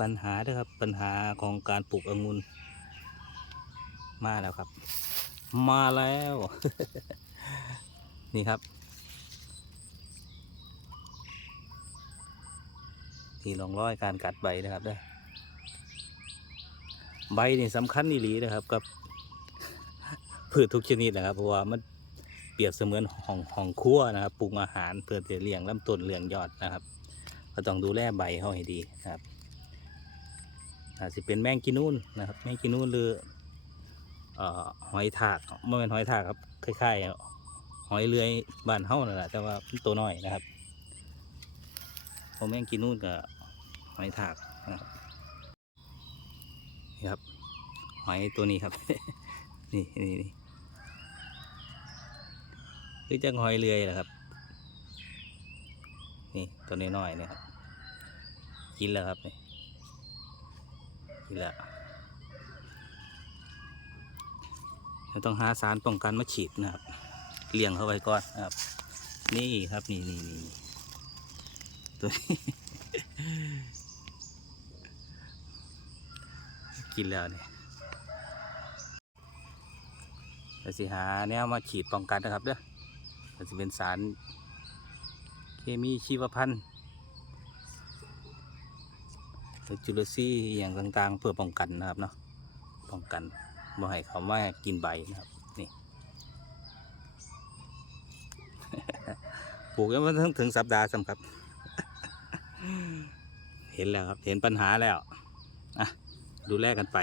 ปัญหาด้วยครับปัญหาของการปลูกองุ่นมาแล้วครับ มาแล้ว นี่ครับที่รองร้อยการกัดใบนะครับด้อใบนี่สำคัญนี่หลีนะครับกับพืชทุกชนิดนะครับเพราะว่ามันเปรียบเสมือนห้องห้องครัวนะครับปรุงอาหารเพื่อจะเลี้ยงลำต้นเลี้ยงยอดนะครับ ก็ต้องดูแลใบเขาให้ดีนะครับ อาจจะเป็นแมงกินูนนะครับ แมงกินูนหรือหอยทากไม่เป็นหอยทากครับคล้ายๆหอยเลื้อยบ้านเฮานั่นแหละแต่ว่าตัวน้อยนะครับเพราะแมงกินูนกับหอยทากนะครับนี่ครับ หอยตัวนี้ครับ นี่นี่นี่คือจังหอยเลื้อยแหละครับ นี่ตัวน้อยๆเนี่ยครับกินแล้วครับนี่ กินแล้วเราต้องหาสารป้องกันมาฉีดนะครับเลี้ยงเข้าไว้ก่อนนะครับ นี่ครับนี่นี่นี่นี่ตัวนี้กินแล้วเนี่ยเราสิหาแนวมาฉีดป้องกันนะครับเด้อเราจะเป็นสารเคมีชีวพันธุ์ หรือจุลซีอย่างต่างๆ เพื่อป้องกันนะครับเนาะป้องกันบ่ให้เขามากินใบนะครับนี่ปลูกยังไม่ถึงถึงสัปดาห์สำครับ เห็นแล้วครับเห็นปัญหาแล้วอะดูแลกันไป